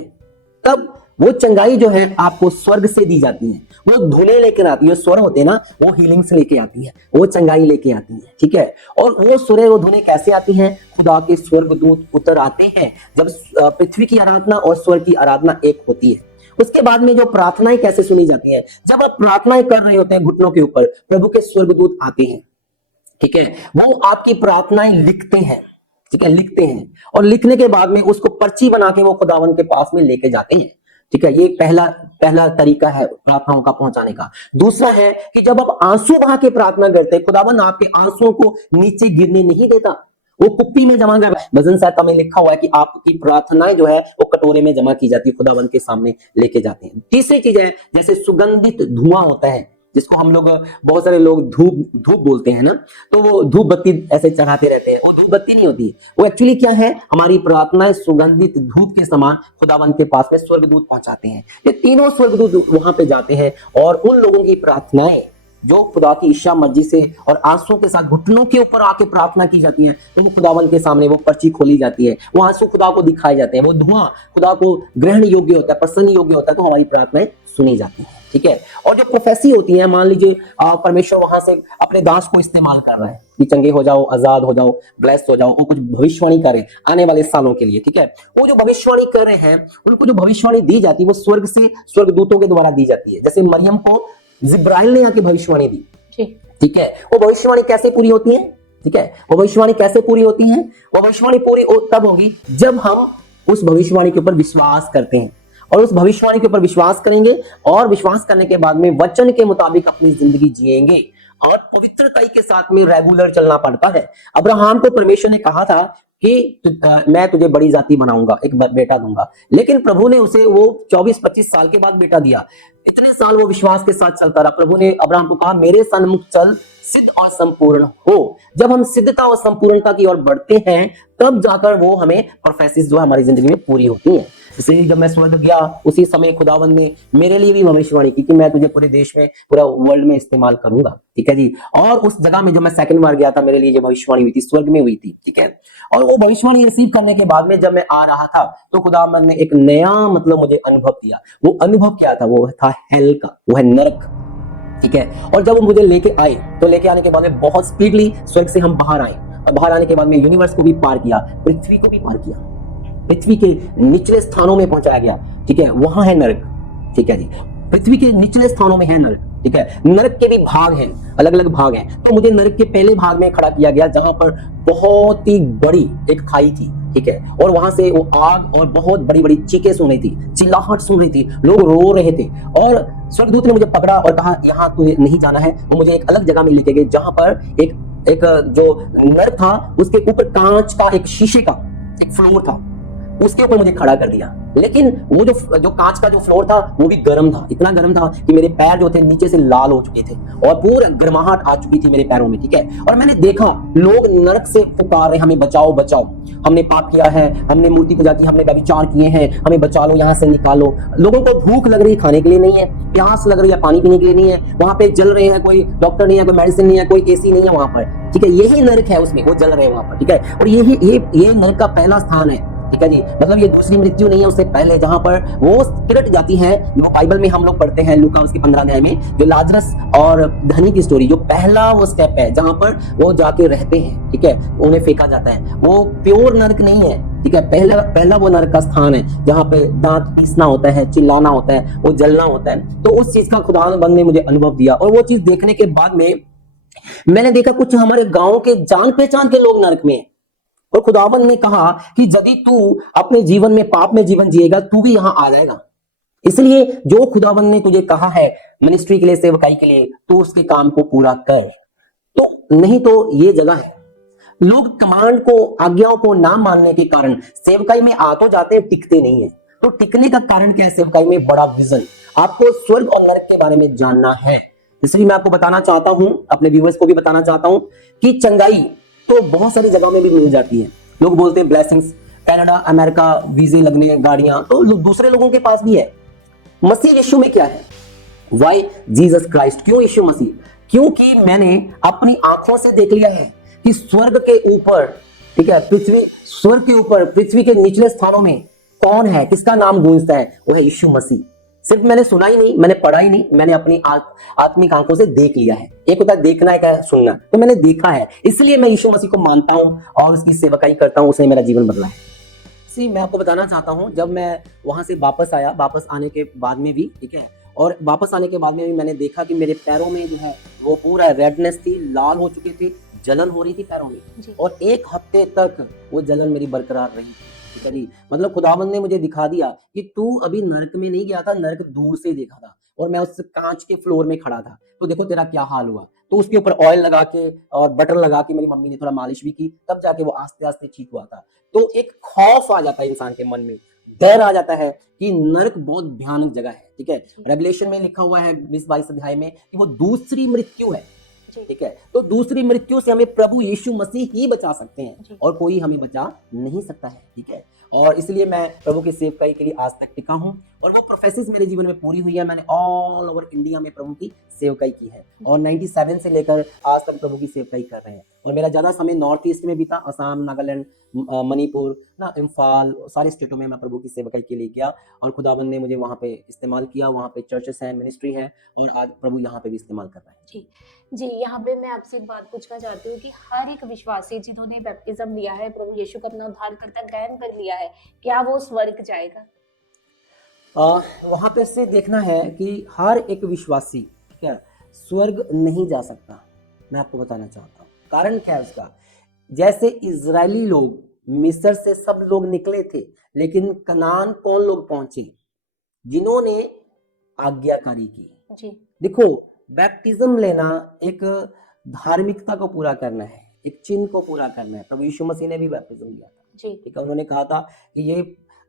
तब वो चंगाई जो है आपको स्वर्ग से दी जाती है, वो धुने लेकर आती है, स्वर होते हैं ना, वो हीलिंग से लेके आती है, वो चंगाई लेके आती है, ठीक है? और वो सुरे, वो धुने कैसे आती हैं? खुदा के स्वर्गदूत उतर आते हैं जब पृथ्वी की आराधना और स्वर्ग की आराधना एक होती है। उसके बाद में जो प्रार्थनाएं कैसे सुनी जाती हैं? जब आप प्रार्थनाएं कर रहे होते हैं घुटनों के ऊपर, प्रभु के स्वर्गदूत आते हैं, ठीक है? वो आपकी प्रार्थनाएं लिखते हैं, ठीक है? लिखते हैं और लिखने के बाद में उसको पर्ची बना के वो खुदावन के पास में लेके जाते हैं, ठीक है? ये पहला तरीका है प्रार्थनाओं का पहुंचाने का। दूसरा है कि जब आप आंसू बहा के प्रार्थना करते हैं, खुदावन आपके आंसुओं को नीचे गिरने नहीं देता, वो कुप्पी में जमा कर, भजन साहित्य में लिखा हुआ है कि आपकी प्रार्थनाएं जो है वो कटोरे में जमा की जाती है, खुदावन के सामने लेके जाते हैं। तीसरी चीज है जैसे सुगंधित धुआं होता है, जिसको हम लोग, बहुत सारे लोग धूप बोलते हैं ना, तो वो धूप बत्ती ऐसे चढ़ाते रहते हैं। वो धूप बत्ती नहीं होती, वो एक्चुअली क्या है? हमारी प्रार्थनाएं सुगंधित धूप के समान खुदावन के पास में स्वर्गदूत पहुंचाते हैं। ये तीनों स्वर्गदूत वहां पे जाते हैं और उन लोगों की प्रार्थनाएं जो खुदा की इच्छा मर्जी से और आंसू के साथ घुटनों के ऊपर आके प्रार्थना की जाती है, तो वो खुदावन के सामने वो पर्ची खोली जाती है, वो आंसू खुदा को दिखाए जाते हैं, वो धुआं खुदा को ग्रहण योग्य होता है, प्रसन्न योग्य होता है, तो हमारी प्रार्थनाएं सुनी जाती है, ठीक है? और जो प्रोफेसी होती है, मान लीजिए परमेश्वर वहां से अपने दास को इस्तेमाल कर रहा है कि चंगे हो जाओ, आजाद हो जाओ, ब्लेस्ड हो जाओ, वो कुछ भविष्यवाणी करे आने वाले सालों के लिए, ठीक है? वो जो भविष्यवाणी कर रहे हैं, उनको जो भविष्यवाणी दी जाती है वो स्वर्ग से, स्वर्गदूतों के द्वारा दी जाती है। जैसे मरियम को जिब्राइल ने आके भविष्यवाणी दी, ठीक है? वो भविष्यवाणी कैसे पूरी होती है, ठीक है? वो भविष्यवाणी कैसे पूरी होती है? वो भविष्यवाणी पूरी तब होगी जब हम उस भविष्यवाणी के ऊपर विश्वास करते हैं और उस भविष्यवाणी के ऊपर विश्वास करेंगे और विश्वास करने के बाद में वचन के मुताबिक अपनी जिंदगी जिएंगे और पवित्रताई के साथ में रेगुलर चलना पड़ता है। अब्राहम को परमेश्वर ने कहा था कि मैं तुझे बड़ी जाति बनाऊंगा, एक बेटा दूंगा, लेकिन प्रभु ने उसे वो 24-25 साल के बाद बेटा दिया। इतने साल वो विश्वास के साथ चलता रहा। प्रभु ने अब्राहम को कहा, मेरे सन्मुख चल, सिद्ध और संपूर्ण हो। जब हम सिद्धता और संपूर्णता की ओर बढ़ते हैं, तब जाकर वो हमें प्रोफेसिस जो हमारी जिंदगी में पूरी होती है। इसलिए जब मैं स्वर्ग गया, उसी समय खुदावन ने मेरे लिए भी भविष्यवाणी की कि मैं तुझे पूरे देश में, पूरा वर्ल्ड में इस्तेमाल करूंगा, ठीक है जी? और उस जगह में जो मैं सेकंड बार गया था, मेरे लिए जो भविष्यवाणी हुई थी, स्वर्ग में हुई थी, ठीक है? और वो भविष्यवाणी रिसीव करने के बाद में जब मैं आ रहा था, तो खुदावन ने एक नया मतलब मुझे अनुभव दिया। वो अनुभव क्या था? वो था हेल का, वो है नरक, ठीक है? और जब वो मुझे लेके आए, तो लेके आने के बाद में बहुत स्पीडली स्वर्ग से हम बाहर आए और बाहर आने के बाद में यूनिवर्स को भी पार किया, पृथ्वी को भी पार किया, पृथ्वी के निचले स्थानों में पहुंचाया गया, ठीक है? वहां है नरक, ठीक है जी? पृथ्वी के निचले स्थानों में है नरक। ठीक है। नरक के भी भाग हैं, अलग अलग भाग हैं। तो मुझे नरक के पहले भाग में खड़ा किया गया जहां पर बहुत ही बड़ी एक खाई थी, ठीक है, और वहां से वो आग और बहुत बड़ी बड़ी चीखें सुन रही थी, चिल्लाहट सुन रही थी, लोग रो रहे थे। और स्वर्गदूत ने मुझे पकड़ा और कहा यहाँ तुझे नहीं जाना है। वो मुझे एक अलग जगह में लेके गए जहां पर एक एक जो नरक था उसके ऊपर कांच का एक शीशे का एक फ्लोर था, उसके ऊपर मुझे खड़ा कर दिया। लेकिन वो जो कांच का जो फ्लोर था वो भी गर्म था, इतना गर्म था कि मेरे पैर जो थे नीचे से लाल हो चुके थे और पूरा गर्माहट आ चुकी थी मेरे पैरों में, ठीक है। और मैंने देखा लोग नरक से पुकार रहे, हमें बचाओ बचाओ, हमने पाप किया है, हमने मूर्ति पूजा की, हमने व्यभिचार किए हैं, हमें बचा लो, यहाँ से निकालो। लोगों को भूख लग रही है, खाने के लिए नहीं है, प्यास लग रही है, पानी पीने के लिए नहीं है, वहां पे जल रहे हैं, कोई डॉक्टर नहीं है, कोई मेडिसिन नहीं है, कोई एसी नहीं है वहां पर, ठीक है। यही नरक है, उसमें वो जल रहे हैं वहां पर, ठीक है। और ये नरक का पहला स्थान है, ठीक है जी। मतलब ये दूसरी मृत्यु नहीं है, उससे पहले जहां पर वो स्पिरिट जाती है, जो बाइबल में हम लोग पढ़ते हैं लूका उसके 15 अध्याय में, जो लाजरस और धनी की स्टोरी, जो पहला वो स्टेप है जहां पर वो जाके रहते हैं, ठीक है, उन्हें फेंका जाता है। वो प्योर नरक नहीं है, ठीक है। पहला वो नरक का स्थान है जहां पे दांत पीसना होता है, चिल्लाना होता है, वो जलना होता है। तो उस चीज का खुदावंद ने मुझे अनुभव दिया, और वो चीज देखने के बाद में मैंने देखा कुछ हमारे गांव के जान पहचान के लोग नरक में हैं। और खुदावंद ने कहा कि यदि तू अपने जीवन में पाप में जीवन जिएगा तू भी यहां आ जाएगा। इसलिए जो खुदावंद ने तुझे कहा है मिनिस्ट्री के लिए, सेवकाई के लिए, तू उसके काम को पूरा कर। तो नहीं तो ये जगह है, लोग कमांड को, आज्ञाओं को ना मानने के कारण सेवकाई में आ तो जाते हैं, टिकते नहीं है। तो टिकने का कारण क्या है? सेवकाई में बड़ा विजन, आपको स्वर्ग और नरक के बारे में जानना है। इसलिए मैं आपको बताना चाहता हूं, अपने व्यूअर्स को भी बताना चाहता हूं कि चंगाई तो बहुत सारी जगहों में भी मिल जाती है। लोग बोलते हैं ब्लेसिंग्स, कनाडा, अमेरिका, वीजे लगने, गाड़ियां तो दूसरे लोगों के पास भी है। मसीह यीशु में क्या है? वाई जीसस क्राइस्ट, क्यों यीशु मसीह? क्योंकि मैंने अपनी आंखों से देख लिया है कि स्वर्ग के ऊपर, ठीक है, पृथ्वी, स्वर्ग के ऊपर, पृथ्वी के निचले स्थानों में कौन है, किसका नाम गूंजता है? वो है यीशु मसीह। सिर्फ मैंने सुना ही नहीं, मैंने पढ़ा ही नहीं, मैंने अपनी आत्मिक आंखों से देख लिया है। एक होता है देखना, एक है सुनना, तो मैंने देखा है, इसलिए मैं यीशु मसीह को मानता हूं और उसकी सेवकाई करता हूं, उसने मेरा जीवन बदला है। सी मैं आपको बताना चाहता हूं, जब मैं वहां से वापस आया, वापस आने के बाद में भी, ठीक है, और वापस आने के बाद में भी मैंने देखा कि मेरे पैरों में जो है वो पूरा रेडनेस थी, लाल हो चुके थे, जलन हो रही थी पैरों में, और 1 हफ्ते तक वो जलन मेरी बरकरार रही, ठीक है जी। मतलब खुदावंद ने मुझे दिखा दिया कि तू अभी नरक में नहीं गया था, नरक दूर से देखा था, और मैं उस कांच के फ्लोर में खड़ा था, तो देखो तेरा क्या हाल हुआ। तो उसके ऊपर ऑयल लगा के और बटर लगा के मेरी मम्मी ने थोड़ा मालिश भी की, तब जाके वो आस्ते आस्ते ठीक हुआ था। तो एक खौफ आ जाता है इंसान के मन में, डर आ जाता है कि नरक बहुत भयानक जगह है, ठीक है। रेवलेशन में लिखा हुआ है 20-22 अध्याय में कि वो दूसरी मृत्यु है, ठीक है। तो दूसरी मृत्यु से हमें प्रभु यीशु मसीह ही बचा सकते हैं, और कोई हमें बचा नहीं सकता है, ठीक है। और इसलिए मैं प्रभु की सेवकाई के लिए आज तक टिका हूं, और वो प्रोफेसिस मेरे जीवन में पूरी हुई है। मैंने ऑल ओवर इंडिया में प्रभु की सेवकाई की है, और 97 से लेकर आज तक प्रभु की सेवकाई कर रहे हैं। और मेरा ज्यादा समय नॉर्थ ईस्ट में बीता, असम, नागालैंड, मणिपुर ना, इम्फाल, सारे स्टेटों में मैं प्रभु की सेवकाई के लिए गया, और खुदाबंद ने मुझे वहां पे इस्तेमाल किया। वहां पे चर्चेस हैं, मिनिस्ट्री है, और आज प्रभु यहाँ पे भी इस्तेमाल कर रहा है। जी जी, यहाँ पे मैं आपसे एक बात पूछना चाहती हूँ कि हर एक विश्वासी जिन्होंने बैप्टिज्म लिया है, प्रभु यीशु को अपना उद्धारकर्ता ग्रहण कर लिया है, क्या वो स्वर्ग जाएगा? वहां पे से देखना है कि हर एक विश्वासी क्या स्वर्ग नहीं जा सकता। मैं आपको बताना चाहता हूँ कारण क्या है उसका। जैसे इजरायली लोग मिस्र से सब लोग निकले थे, लेकिन कनान कौन लोग पहुंचे? जिन्होंने आज्ञाकारी की। जी देखो, बैप्टिज्म लेना एक धार्मिकता को पूरा करना है, एक चिन्ह को पूरा करना है। प्रभु यीशु मसीह ने भी बैप्टिज्म लिया था, जी ठीक है। उन्होंने कहा था कि ये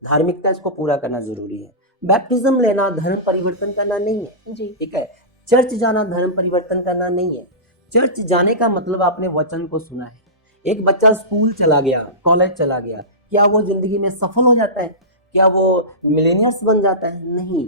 धार्मिकता, इसको पूरा करना जरूरी है। बैप्टिज्म लेना धर्म परिवर्तन करना नहीं है, जी ठीक है। चर्च जाना धर्म परिवर्तन करना नहीं है। चर्च जाने का मतलब आपने वचन को सुना है। एक बच्चा स्कूल चला गया, कॉलेज चला गया, क्या वो जिंदगी में सफल हो जाता है? क्या वो मिलेनियर्स बन जाता है? नहीं।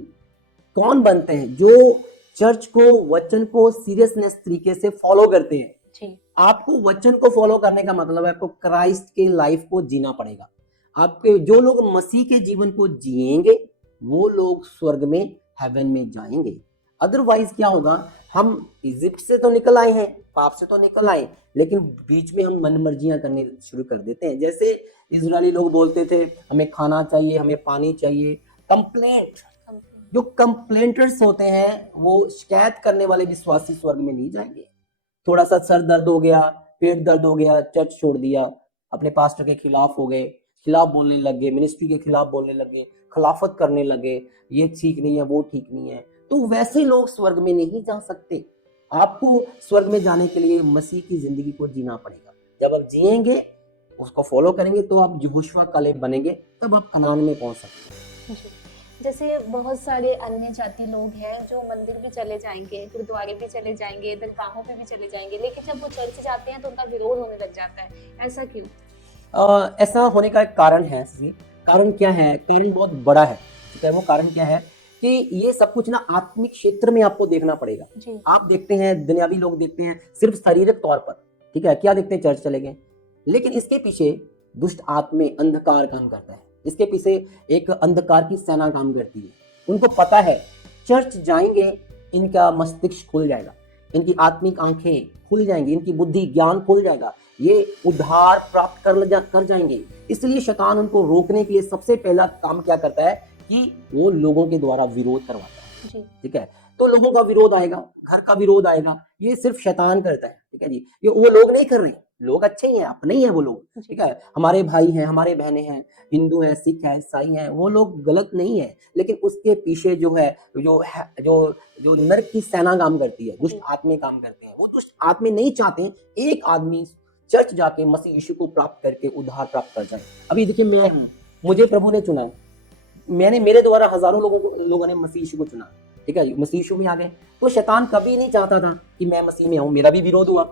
कौन बनते हैं? जो चर्च को, वचन को सीरियसनेस तरीके से फॉलो करते हैं। जी आपको वचन को फॉलो करने का मतलब है आपको क्राइस्ट के लाइफ को जीना पड़ेगा। आपके जो लोग मसीह के जीवन को जिएंगे वो लोग स्वर्ग में, हेवन में जाएंगे। अदरवाइज क्या होगा? हम इजिप्ट से तो निकल आए हैं, पाप से तो निकल आए, लेकिन बीच में हम मनमर्जियां करने शुरू कर देते हैं। जैसे इजरायली लोग बोलते थे हमें खाना चाहिए, हमें पानी चाहिए, कंप्लेंट, जो कंप्लेंटर्स होते हैं, वो शिकायत करने वाले विश्वासी स्वर्ग में नहीं जाएंगे। थोड़ा सा सर दर्द हो गया, पेट दर्द हो गया, चर्च छोड़ दिया, अपने पास्टर के खिलाफ हो गए, खिलाफ बोलने लग गए, मिनिस्ट्री के खिलाफ बोलने लग गए, खिलाफत करने लगे, ये ठीक नहीं है, वो ठीक नहीं है, तो वैसे लोग स्वर्ग में नहीं जा सकते। आपको स्वर्ग में जाने के लिए मसीह की जिंदगी को जीना पड़ेगा। जब आप जिएंगे, उसको फॉलो करेंगे, तो आप यहोशू कालेब बनेंगे, तब आप कनान में पहुंच सकते हैं। जी। जैसे बहुत सारे अन्य जाति लोग हैं जो मंदिर भी चले जाएंगे, गुरुद्वारे भी चले जाएंगे, दरगाहों पे भी चले जाएंगे, लेकिन जब वो चर्च जाते हैं तो उनका विरोध होने लग जाता है, ऐसा क्यों? ऐसा होने का एक कारण है। कारण क्या है? कारण बहुत बड़ा है। ठीक है, वो कारण क्या है कि ये सब कुछ ना आत्मिक क्षेत्र में आपको देखना पड़ेगा। जी। आप देखते हैं, दुनियावी लोग देखते हैं सिर्फ शारीरिक तौर पर, ठीक है, क्या देखते हैं? चर्च चले गए, लेकिन इसके पीछे दुष्ट आत्मे अंधकार काम करता है। इसके पीछे एक अंधकार की सेना काम करती है। उनको पता है चर्च जाएंगे, इनका मस्तिष्क खुल जाएगा, इनकी आत्मिक आंखें खुल जाएंगी, इनकी बुद्धि ज्ञान खुल जाएगा, ये उद्धार प्राप्त कर जाएंगे। इसलिए शैतान उनको रोकने के लिए सबसे पहला काम क्या करता है कि वो लोगों के द्वारा विरोध करवाता है। जी। ठीक है, तो लोगों का विरोध आएगा, घर का विरोध आएगा, ये सिर्फ शैतान करता है। ठीक है जी, ये वो लोग नहीं कर रहे, लोग अच्छे ही हैं, अपने ही हैं वो लोग। जी। ठीक है, हमारे भाई हैं, हमारे बहनें हैं, हिंदू हैं, सिख हैं, ईसाई हैं, वो लोग गलत नहीं है, लेकिन उसके पीछे जो नरक की सेना काम करती है, दुष्ट आत्मे काम करते हैं। वो दुष्ट आत्मे नहीं चाहते एक आदमी चर्च जाके मसीह यीशु को प्राप्त करके उद्धार प्राप्त कर जाए। अभी देखिए, मैं हूँ, मुझे प्रभु ने चुना, मेरे द्वारा हजारों लोगों ने मसीह यीशु को चुना। ठीक है, मसीह यीशु में आ गए, तो शैतान कभी नहीं चाहता था कि मैं मसीह में आऊं। मेरा भी विरोध हुआ,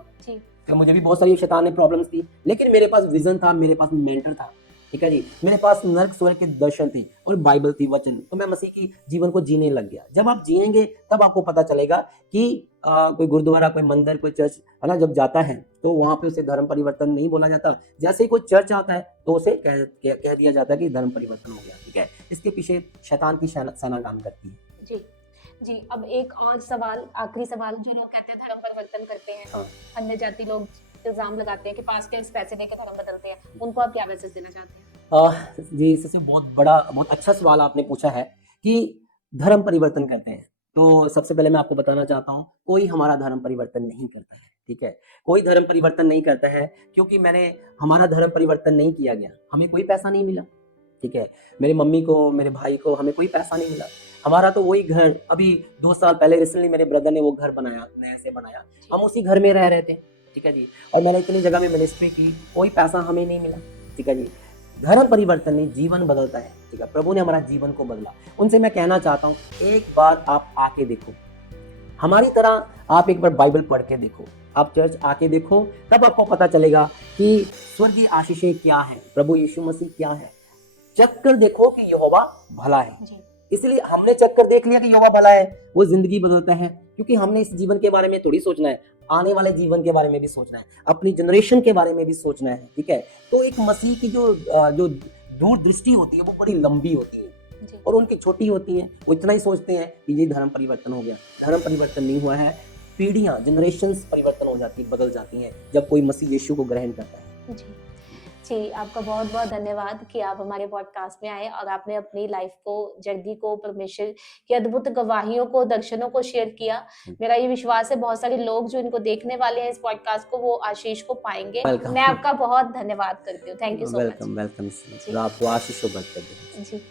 तो मुझे भी बहुत सारी शैतान ने प्रॉब्लम्स थी, लेकिन मेरे पास विजन था, मेरे पास मेंटर था। ठीक है जी, मेरे पास नरक स्वर्ग के दर्शन थे और बाइबल थी, वचन, तो मैं मसीह की जीवन को जीने लग गया। जब आप जिएंगे तब आपको पता चलेगा कि कोई गुरुद्वारा, कोई मंदिर, कोई चर्च है ना, जब जाता है तो वहां पे उसे धर्म परिवर्तन नहीं बोला जाता। जैसे ही कोई चर्च आता है तो उसे कह दिया जाता है कि धर्म परिवर्तन हो गया। ठीक है, इसके पीछे शैतान की सेना काम करती है। जी। जी, अब एक और सवाल, आखिरी सवाल, जो लोग कहते हैं धर्म परिवर्तन करते हैं, हाँ। अन्य जाति लोग इल्जाम लगाते हैं कि पास्टर्स पैसे देकर धर्म बदलते हैं, उनको आप क्या मैसेज देना चाहते हैं? जी, सबसे बहुत अच्छा सवाल आपने पूछा है कि धर्म परिवर्तन करते हैं। तो सबसे पहले मैं आपको बताना चाहता हूँ, कोई हमारा धर्म परिवर्तन नहीं करता है। ठीक है, कोई धर्म परिवर्तन नहीं करता है, क्योंकि हमारा धर्म परिवर्तन नहीं किया गया, हमें कोई पैसा नहीं मिला। ठीक है, मेरी मम्मी को, मेरे भाई को, हमें कोई पैसा नहीं मिला। हमारा तो वही घर, अभी 2 साल पहले रिसेंटली मेरे ब्रदर ने वो घर बनाया, नए से बनाया, हम उसी घर में रह रहे थे। ठीक है जी, और मैंने इतनी जगह में मिनिस्ट्री की, कोई पैसा हमें नहीं मिला। ठीक है जी, धर्म परिवर्तन नहीं, जीवन बदलता है। ठीक है, प्रभु ने हमारा जीवन को बदला। उनसे मैं कहना चाहता हूँ, एक बार आप आके देखो, हमारी तरह आप एक बार बाइबल पढ़ के देखो, आप चर्च आके देखो, तब आपको पता चलेगा कि स्वर्गीय आशीषें क्या है, प्रभु यीशु मसीह क्या है। चख कर देखो कि यहोवा भला है। जी। इसलिए हमने चख कर देख लिया कि यहोवा भला है, वो जिंदगी बदलता है, क्योंकि हमने इस जीवन के बारे में थोड़ी सोचना है, आने वाले जीवन के बारे में भी सोचना है, अपनी जनरेशन के बारे में भी सोचना है। ठीक है, तो एक मसीह की जो दूरदृष्टि होती है वो बड़ी लंबी होती है, जी। और उनकी छोटी होती है। वो इतना ही सोचते हैं कि ये धर्म परिवर्तन हो गया। धर्म परिवर्तन नहीं हुआ है, पीढ़ियां, जनरेशंस परिवर्तन हो जाती, बदल जाती हैं जब कोई मसीह यीशु को ग्रहण करता है। जी। जी, आपका बहुत-बहुत धन्यवाद कि आप हमारे पॉडकास्ट में आए और आपने अपनी लाइफ को, जर्नी को, परमेश्वर की अद्भुत गवाहियों को, दर्शनों को शेयर किया। मेरा ये विश्वास है बहुत सारे लोग जो इनको देखने वाले हैं इस पॉडकास्ट को, वो आशीष को पाएँगे। वेलकम। मैं आपका बहुत धन्यवाद करती हूँ। Thank you so much. Welcome. जी। आपको आशीष हो बरकत। जी।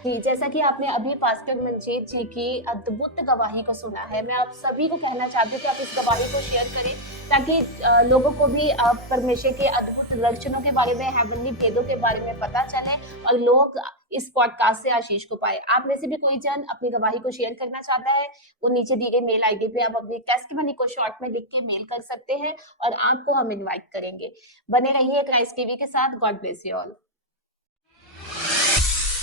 जी, जैसा कि आपने अभी पास्टर मंजीत जी की अद्भुत गवाही को सुना है, मैं आप सभी को कहना चाहती हूँ कि आप इस गवाही को शेयर करें, ताकि लोगों को भी परमेश्वर के अद्भुत दर्शनों के बारे में, हेवनली भेदों के बारे में पता चले और लोग इस पॉडकास्ट से आशीष को पाए। आप में से भी कोई जन अपनी गवाही को शेयर करना चाहता है, वो नीचे दी गई मेल आईडी पे आप अपनी टेस्टिमनी को शॉर्ट में लिख के मेल कर सकते हैं और आपको हम इनवाइट करेंगे। बने रहिए क्राइस्ट टीवी के साथ। God bless you all.